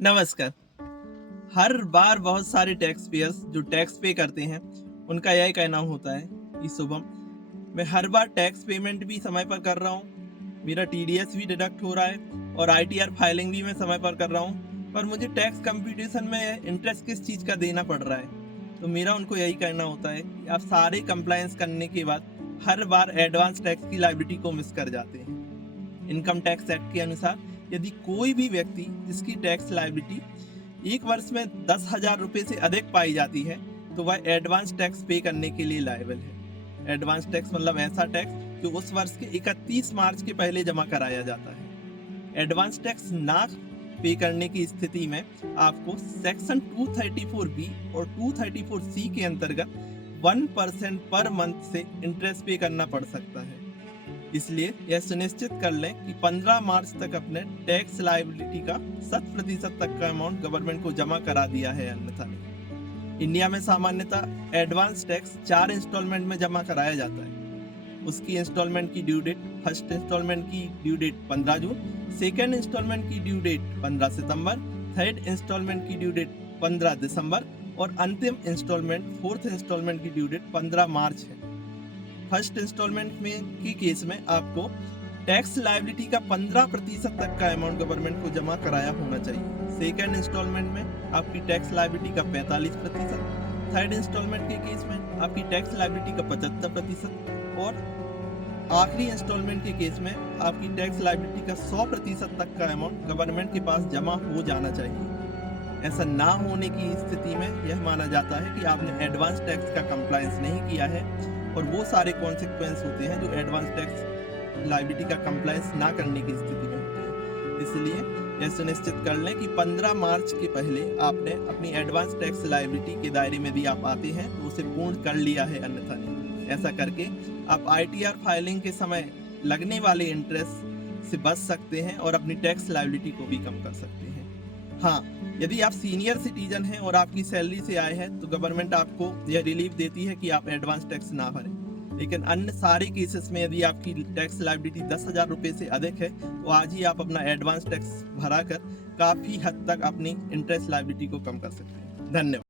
नमस्कार। हर बार बहुत सारे टैक्स पेयर्स जो टैक्स पे करते हैं, उनका यही कहना होता है कि शुभम, मैं हर बार टैक्स पेमेंट भी समय पर कर रहा हूँ, मेरा टीडीएस भी डिडक्ट हो रहा है और आईटीआर फाइलिंग भी मैं समय पर कर रहा हूँ, पर मुझे टैक्स कंप्यूटेशन में इंटरेस्ट किस चीज़ का देना पड़ रहा है। तो मेरा उनको यही कहना होता है कि आप सारे कंप्लायंस करने के बाद हर बार एडवांस टैक्स की लायबिलिटी को मिस कर जाते हैं। इनकम टैक्स एक्ट के अनुसार यदि कोई भी व्यक्ति जिसकी टैक्स लायबिलिटी एक वर्ष में 10,000 रुपये से अधिक पाई जाती है, तो वह एडवांस टैक्स पे करने के लिए लायबल है। एडवांस टैक्स मतलब ऐसा टैक्स जो उस वर्ष के 31 मार्च के पहले जमा कराया जाता है। एडवांस टैक्स ना पे करने की स्थिति में आपको सेक्शन 234 बी और 234 सी के अंतर्गत 1% पर मंथ से इंटरेस्ट पे करना पड़ सकता है। इसलिए यह सुनिश्चित कर लें कि 15 मार्च तक अपने टैक्स लायबिलिटी का 100% तक का अमाउंट गवर्नमेंट को जमा करा दिया है, अन्यथा नहीं। इंडिया में सामान्यतः एडवांस टैक्स 4 इंस्टॉलमेंट में जमा कराया जाता है। उसकी इंस्टॉलमेंट की ड्यू डेट, फर्स्ट इंस्टॉलमेंट की ड्यू डेट 15 जून, सेकेंड इंस्टॉलमेंट की ड्यू डेट 15 सितंबर, थर्ड इंस्टॉलमेंट की ड्यू डेट 15 दिसंबर और अंतिम इंस्टॉलमेंट फोर्थ इंस्टॉलमेंट की ड्यू डेट 15 मार्च है। फर्स्ट इंस्टॉलमेंट में की केस में आपको टैक्स लायबिलिटी का 15% तक का अमाउंट गवर्नमेंट को जमा कराया होना चाहिए। सेकेंड इंस्टॉलमेंट में आपकी टैक्स लायबिलिटी का 45%, थर्ड इंस्टॉलमेंट के केस में आपकी टैक्स लायबिलिटी का 75% और आखिरी इंस्टॉलमेंट के केस में आपकी टैक्स लायबिलिटी का 100% तक का अमाउंट गवर्नमेंट के पास जमा हो जाना चाहिए। ऐसा ना होने की स्थिति में यह माना जाता है कि आपने एडवांस टैक्स का कंप्लायंस नहीं किया है और वो सारे कॉन्सिक्वेंस होते हैं जो एडवांस टैक्स लायबिलिटी का कंप्लायंस ना करने की स्थिति में होते हैं। इसलिए यह सुनिश्चित कर लें कि 15 मार्च के पहले आपने अपनी एडवांस टैक्स लायबिलिटी के दायरे में भी आप आते हैं तो उसे पूर्ण कर लिया है, अन्यथा नहीं। ऐसा करके आप आईटीआर फाइलिंग के समय लगने वाले इंटरेस्ट से बच सकते हैं और अपनी टैक्स लायबिलिटी को भी कम कर सकते हैं। हाँ, यदि आप सीनियर सिटीजन हैं और आपकी सैलरी से आए हैं तो गवर्नमेंट आपको यह रिलीफ देती है कि आप एडवांस टैक्स ना भरें। लेकिन अन्य सारे केसेस में यदि आपकी टैक्स लायबिलिटी 10,000 रुपये से अधिक है तो आज ही आप अपना एडवांस टैक्स भरा कर काफ़ी हद तक अपनी इंटरेस्ट लायबिलिटी को कम कर सकते हैं। धन्यवाद।